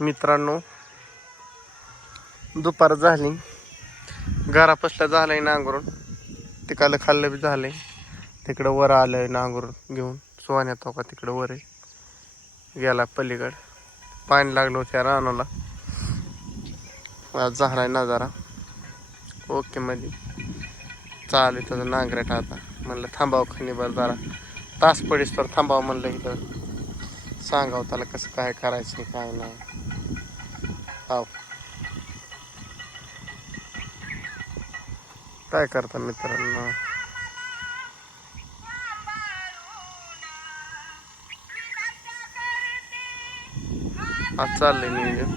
मित्रांनो, दुपार झाली, घरापसलं झालंय नांगरून, तिकडलं खाल्लं बी झालंय. तिकडं वर आलंय नांगरून घेऊन. सोन्यात हो का तिकडं वर आहे, गेला पलीकड. पाणी लागलं होतं त्या रानाला. आज झालाय नजारा ओके मध्ये. चालू त्याचं नांगरट. आता म्हणलं थांबावं खनिभर जरा, तास पडीस तर थांबावं म्हणलं. इथं सांगावं त्याला कसं काय करायचं काय नाही. हाव काय करता मित्रांनो, आज चाललंय नियोजन.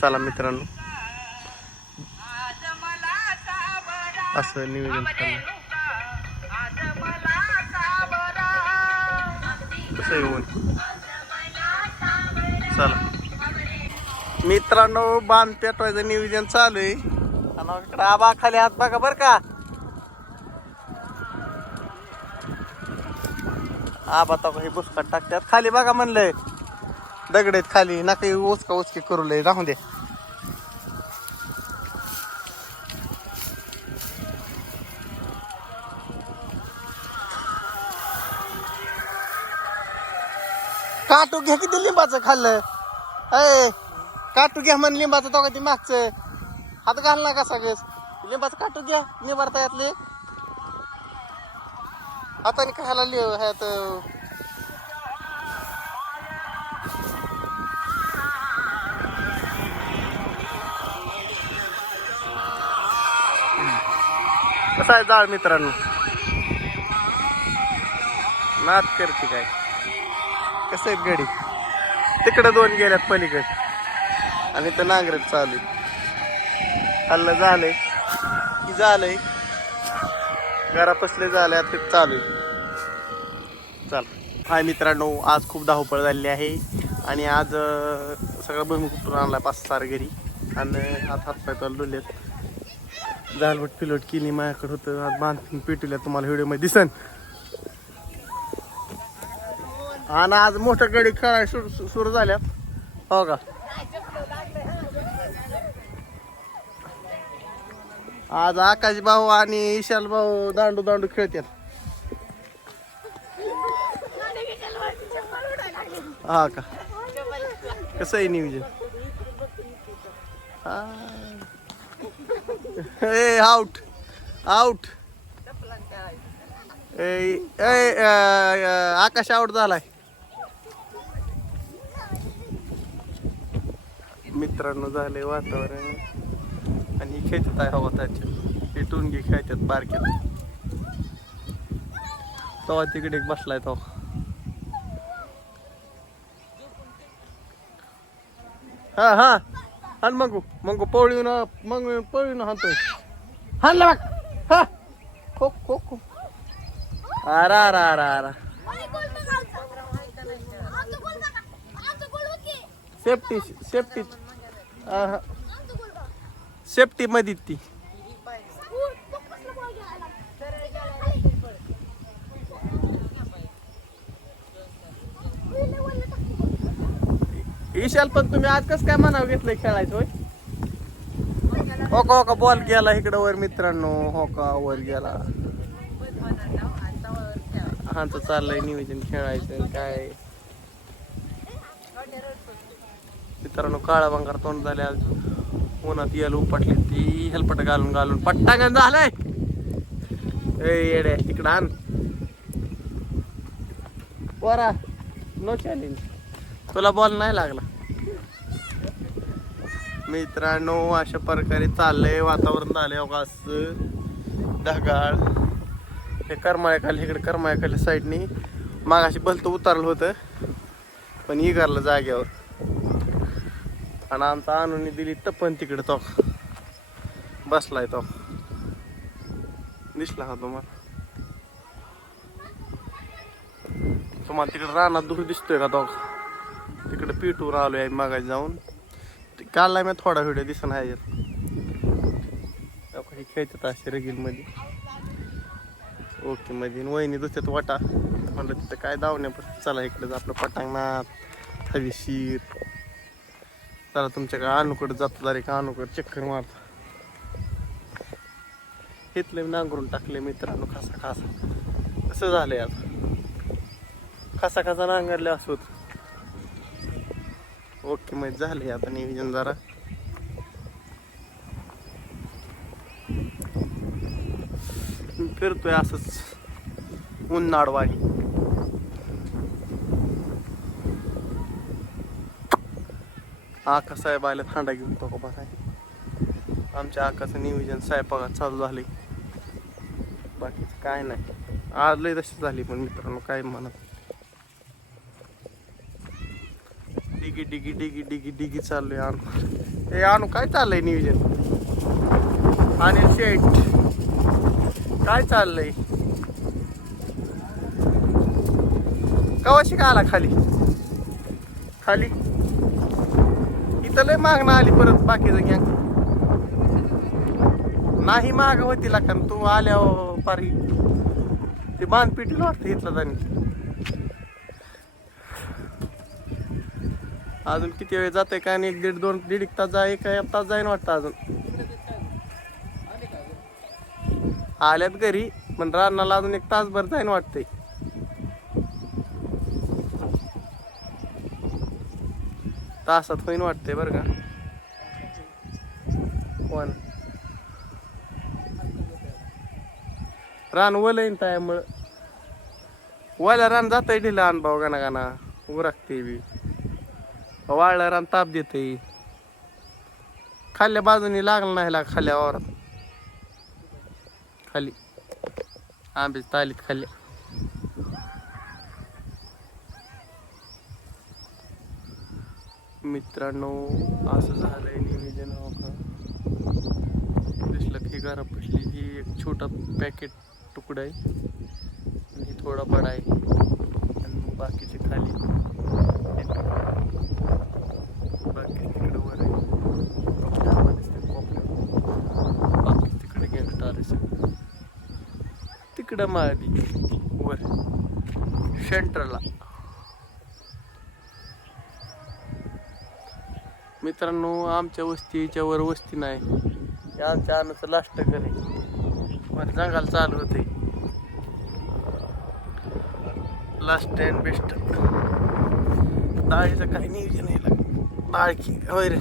चला मित्रांनो, असं नियोजन चाललंय. कसं येऊन चला मित्रांनो, बांध पेटवायचं नियोजन चालू आहे. आणि इकडे आबा खाली हात बघा बर का. आबा तो हे बुसकाट टाकतात खाली बघा म्हणलंय. दगडेत खाली नका उचका उचकी करू लय, राहून दे. काटू घ्या किती लिंबाचं खाल्लं. काटू घ्या म्हण लिंबाचं, तो का ती मागचं हात घाल ना कसा गस. लिंबाचं काटू घ्या निभारता यातले. हाताने खायला लिह ह्यात. कसं आहे जाळ मित्रांनो, नाच करते काय. कसं आहेत गडी, तिकडं दोन गेल्यात पलीकड आणि इथं नांगरट चालू आहे. हल्लं झालंय की झालंय, घरापसले झाले आता चालू आहे. चल हाय मित्रांनो, आज खूप धावपळ झालेली आहे. आणि आज सगळं भुईमूग कुठून आणला 5-6 घरी. आणि हातपाय तर डोल्यात जालवट पिलवट केली माझ्याकडे होतं. आज बांधून पेटवल्या, तुम्हाला व्हिडिओमध्ये दिसन. आणि आज मोठ्या गडी खेळाय सुरू झाल्यात हो का. आज आकाश भाऊ आणि ईशाल भाऊ दांडू दांडू खेळतात. हा का, कसं आहे नियोजन. Out out. आकाश आउट झालाय. मित्रांनो झालंय वातावरण. आणि खेळतात आहे हवा त्याचे, हे टुनगी खेळतात बारक्यात. तवा तिकडे एक बसलाय तो. हा हा हान मग पवळीन मग पवळीन हाणतोय. हाणला बघ. हा खो खो खो. आरा आरा आरा आरा. सेफ्टी सेफ्टी सेफ्टी मध्ये ती. ईशाल पण तुम्ही आज कसं काय म्हणावं घेतलंय खेळायचं होय. हो का हो का, बॉल गेला इकडं वर मित्रांनो. हो का वर गेला. हा तर चाललंय नियोजन खेळायचं काय मित्रांनो. काळा भांगार तोंड झाले आज, उन्हात यायला उपटली ती. हेल्पट घालून घालून पट्टांगण झालंय. येडे तिकडं आण वरा. नो चॅलेंज, तुला बॉल नाही लागला. मित्रांनो अशा प्रकारे चाललंय वातावरण. झालंय अवघा असं ढगाळ. हे करमाळ्याखाली, इकडे करमाळ्याखाली साईडनी मागाशी भलतं उतरलं होतं, पण इगारलं जाग्यावर. आणि आमचा आणून दिली तपन तिकडे. तो बसलाय तो, दिसला का तुम्हाला. तुम्हाला तिकडे रानात दूर दिसतोय का तो. तिकडे पिटूर आलोय मागाशी जाऊन. काढलाय मी थोडा व्हिडिओ, दिसन आहे खेळतात असे रगील मध्ये ओके मध्ये. वहिनी दुसऱ्यात वाटा म्हणलं तिथं काय धावण्यापासून. चला इकडे आपलं पटांगणात हवेशीर चला तुमच्या काय अनुकडे जातो जरा का अनुकडे चक्कर मारतो. घेतले नांगरून टाकले मित्रांनो खासा खासा. कसं झालंय आता खासा खासा नांगरले असं होत. ओके मग झाले आता नियोजन जरा. फिरतोय असंच उन्हाळवाणी. आका साहेब आले थांडा घेऊन तो बसाय. आमच्या आकाचं नियोजन स्वयंपाकात चालू झाले. बाकीचं काय नाही आज लय तशी झाली. पण मित्रांनो काय म्हणत डिगी डिगी डिगी डिगी डिगी चाललोय. आणू हे आणू काय चाललंय नियोजन. अनिल शेठ काय चाललंय. कवाशी का आला खाली खाली. इथं लय मागणं आली परत बाकीचं गॅंग नाही माग होती कारण तू आल्यावर पारी ते बांध पिटीला वाटतं इथलं जाणी. अजून किती वेळ जाते काय आणि 1-1.5-2 तास जाय काय 1 तास जाईन वाटतं. अजून आल्यात घरी पण रानाला अजून 1 तासभर जाईन वाटतंय. तासात होईन वाटतंय बरं का. कोण रान वलईन त्यामुळं वाल्या रान जातंय ढिला अनुभव गाणा गाणा उरकते बी. वाळलं रान ताप देते. खाल्ल्या बाजूनी लागलं नाही लाग खाल्ल्या वावरात खाली आंबे तालीत खाल्ल्या. मित्रांनो असं झालंय नियोजन. हो का दिसलं की घरा पडली ही एक छोटा पॅकेट तुकडा आहे आणि ही थोडा बडा आहे आणि मग बाकीचे खाली बाकी तिकडे वर आहे. बाकी तिकडे गेलं तारेस तिकडं मारली वर सेंटरला. मित्रांनो आमच्या वस्तीच्या वर वस्ती नाही. आमच्या अन्नाचं लास्ट करे पण जंगाल चालू होते. Last and best. डाळीचं काही नियोजन आहे डाळ की होय रे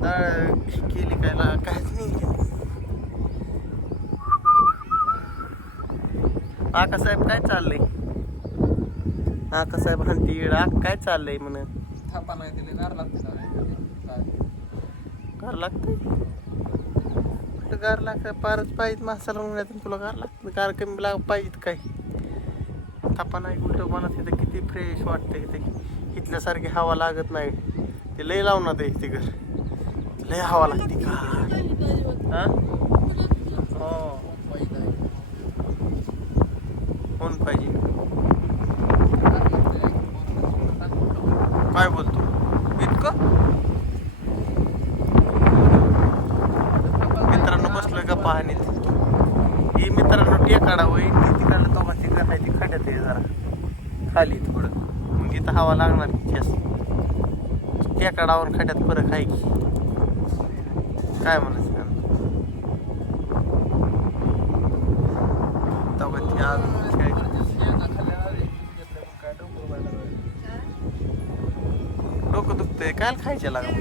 डाळ केली काय काहीच नियोजन. आका साहेब काय चाललंय. आका साहेब हंटी काय चाललंय म्हण. थापा नाही दिले गार लागते गार लागतंय गार लागतं पारच पाहिजे मसाला उन्हाळ्यातून तुला गार लागतं. गार कमी लाग पाहिजेत काय. थापा नाही उलट मनात इथं किती फ्रेश वाटतं. इथं इथल्यासारखी हवा लागत नाही. ते लय लावणार आहे ते घर लय हवा लागते का. हां हो कोण पाहिजे काय बोलतो इतकं. मित्रांनो बसलोय का पाहणीत. ही मित्रांनो टेकाडा होईल तिकडलं तो तिकडं नाही ती खड्यात आहे जरा खाली थोडं मग इथं हवा लागणार की जास्त. टेकाडावर खड्यात फरक आहे की काय म्हणायचं. डोकं दुखतंय काय खायच्या लागलं.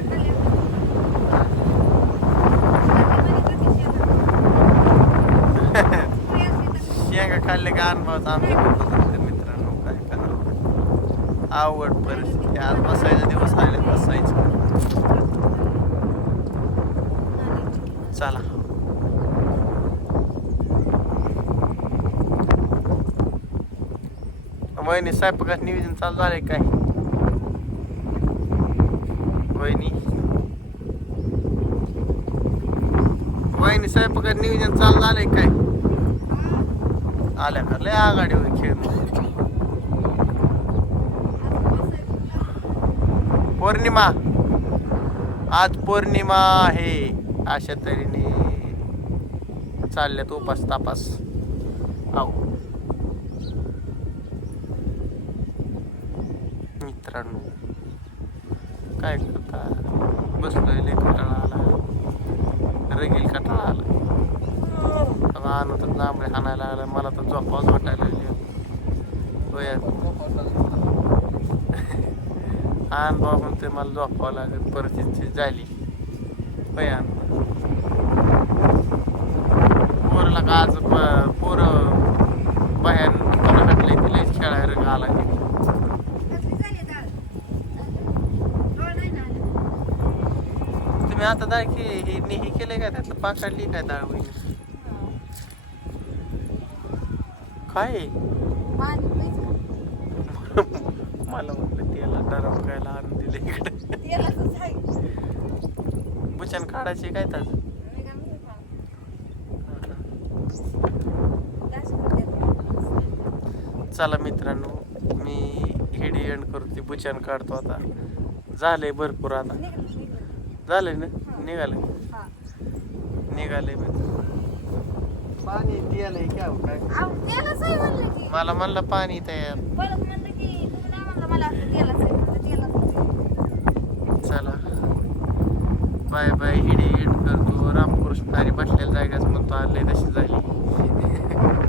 शेंगा खाल्ले का अनुभवाचा आमच्या डोकं दुखतं मित्रांनो. काय करणार आवड परिस्थिती. आज बसायचा दिवस आले बसायचं. चला वहिनी स्वयंपाकात नियोजन चालू झालंय काय. वहिनी स्वयंपाकात नियोजन चालू झालंय काय. आल्या का लय आघाडीवर खेळ. पौर्णिमा आज पौर्णिमा आहे. अशा तऱ्हेने चालल्यात उपास तापास. आहो मित्रांनो काय करता बसलोय लय कंटाळा आला रगील कंटाळा आला आणू तर जांभळे हाणायला आला मला तर झोपाच वाटायला लागली होय आण बाबा म्हणते मला झोपावं लागेल परिस्थिती झाली होय आण पोरला का आज पोरं बाहेर दुकानं हाटले तिला खेळायला आला की तुम्ही आता डाळ की हे केलंय का त्यातलं पाक काढली काय डाळ वहिनी काय मला म्हटलं त्याला डरम खायला आणून दिले इकडे बुचन काढायचे काय ताज चला मित्रांनो मी हेडी एंड करते बुचन काढतो आता झालंय भरपूर आता झालंय ना निघाले मी पाणी द्यायला काय मला म्हणलं पाणी तयार चला बाय बाय हिडी एंड करतो रामकृष्ण हरी बसलेल्या जागेच म्हणतो आले तशी झाली